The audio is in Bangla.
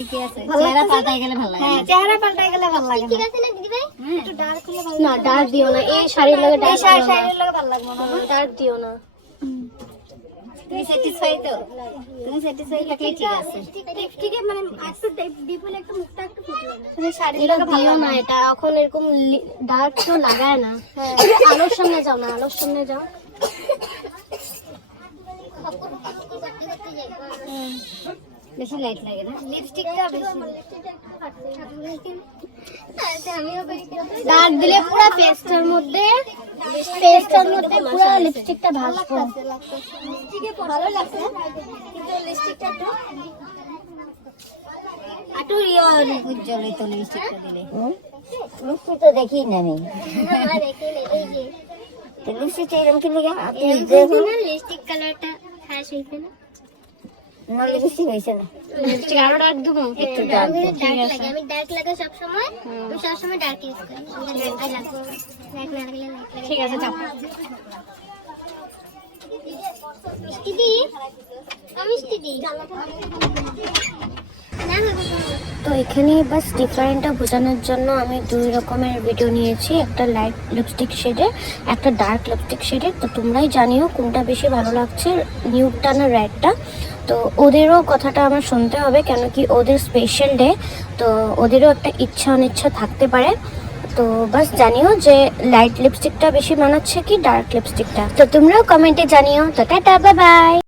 ঠিকই আছে, চেহারা পাল্টাই গেলে ভালো লাগে। হ্যাঁ, চেহারা পাল্টাই গেলে ভালো লাগে ঠিক না। আছে না দিদি ভাই? একটু ডার্ক হলে ভালো না ডার্ক দিও না, এই শাড়ির লগে লাগে। ডার্ক দিও না, শাড়ির লগে ভালো লাগবে না। ডার্ক দিও না। তুমি স্যাটিসফাই তো? তুমি স্যাটিসফাই থাকলে ঠিক আছে। লিপস্টিকে মানে একটু ডিপ হলে একটু মুখটা একটু ফুটবে না। তুমি শাড়ির এটা লগে ভালো দিও লাগে না, এটা এখন এরকম ডার্ক তো লাগায় না। আলোর সামনে যাও না, আলোর সামনে যাও। বেশি লাইট লাগে না? লিপস্টিকটা বেশি। ডার্ক দিলে পুরো পেস্টের মধ্যে পুরো লিপস্টিকটা ভাসবো। লিপস্টিকে ভালো লাগছে কিন্তু লিপস্টিকটা একটু একটু উজ্জ্বল হইতো লিপস্টিকটা দিলে। লিপস্টিক তো দেখি না আমি। তো লিপস্টিক এরকম কি লাগে? আপনি দেখুন লিপস্টিক কালারটা খাস হইছে না, না, লিপস্টিক হয়েছে না। লিপস্টিক আরো ডার্ক দেবো একটু ডার্ক ডার্ক লাগে। আমি ডার্ক লাগাই সব সময়, আমি সব সময় ডার্ক ইউজ করি। ডার্ক লাগবে, ডার্ক না লাগলে লাইট লাগে। ঠিক আছে, যাও। মিষ্টি দি, মিষ্টি দি। তো এখানে বাস ডিফারেন্টটা বোঝানোর জন্য আমি দুই রকমের ভিডিও নিয়েছি, একটা লাইট লিপস্টিক শেডের, একটা ডার্ক লিপস্টিক শেডের। তো তোমরাই জানিও কোনটা বেশি ভালো লাগছে, নিউডটা না রেডটা। তো ওদেরও কথাটা আমার শুনতে হবে, কেন কি ওদের স্পেশাল ডে, তো ওদেরও একটা ইচ্ছা অনিচ্ছা থাকতে পারে। তো বাস জানিও যে লাইট লিপস্টিকটা বেশি মানাচ্ছে কি ডার্ক লিপস্টিকটা। তো তোমরাও কমেন্টে জানিও। তো টাটা, বাই বাই।